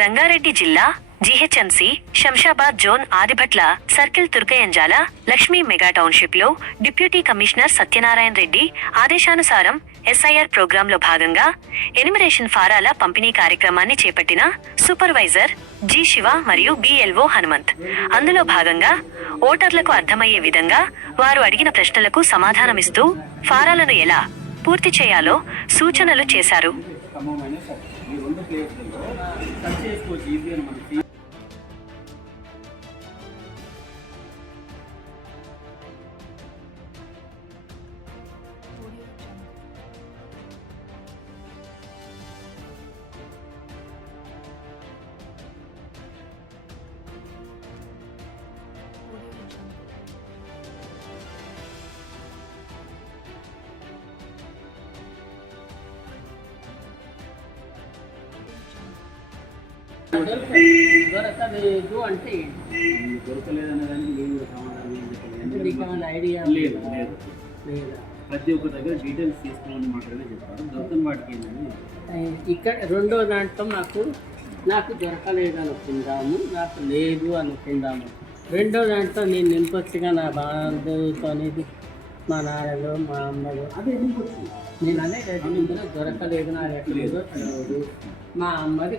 రంగారెడ్డి జిల్లా GHMC Shamshabad zone Adibatla circle Turkayamjal Lakshmi mega township లో deputy commissioner Satyanarayana Reddy ఆదేశానుసారం ఎస్ఐఆర్ ప్రోగ్రాంలో భాగంగా ఎనిమరేషన్ ఫారాల పంపిణీ కార్యక్రమాన్ని చేపట్టిన సూపర్వైజర్ జి శివ మరియు బిఎల్ఓ హనుమంత్. అందులో భాగంగా ఓటర్లకు అర్థమయ్యే విధంగా వారు అడిగిన ప్రశ్నలకు సమాధానమిస్తూ ఫారాలను ఎలా పూర్తి చేయాలో సూచనలు చేశారు. దొరకలేదు అంటే దొరకలేదనే దానికి మీరు కూడా సమాధానం నీకు ఏమైనా ఐడియా లేదు లేదు లేదా? ప్రతి ఒక్క దగ్గర డీటెయిల్స్ తీసుకోమని మాత్రమే చెప్పారు. దొరకని వాటికి ఏంటంటే ఇక్కడ రెండో దాంట్లో నాకు దొరకలేదు అనుకుందాము, నాకు లేదు అనుకుందాము. రెండో దాంట్లో నేను నింపొచ్చుగా నా బాధతో అనేది మా నాన్నలు మా అమ్మలు అదే నింపొచ్చు. నేను అదే ఇందులో దొరకలేదు, నాకు ఎక్కలేదో తెలియదు. మా అమ్మది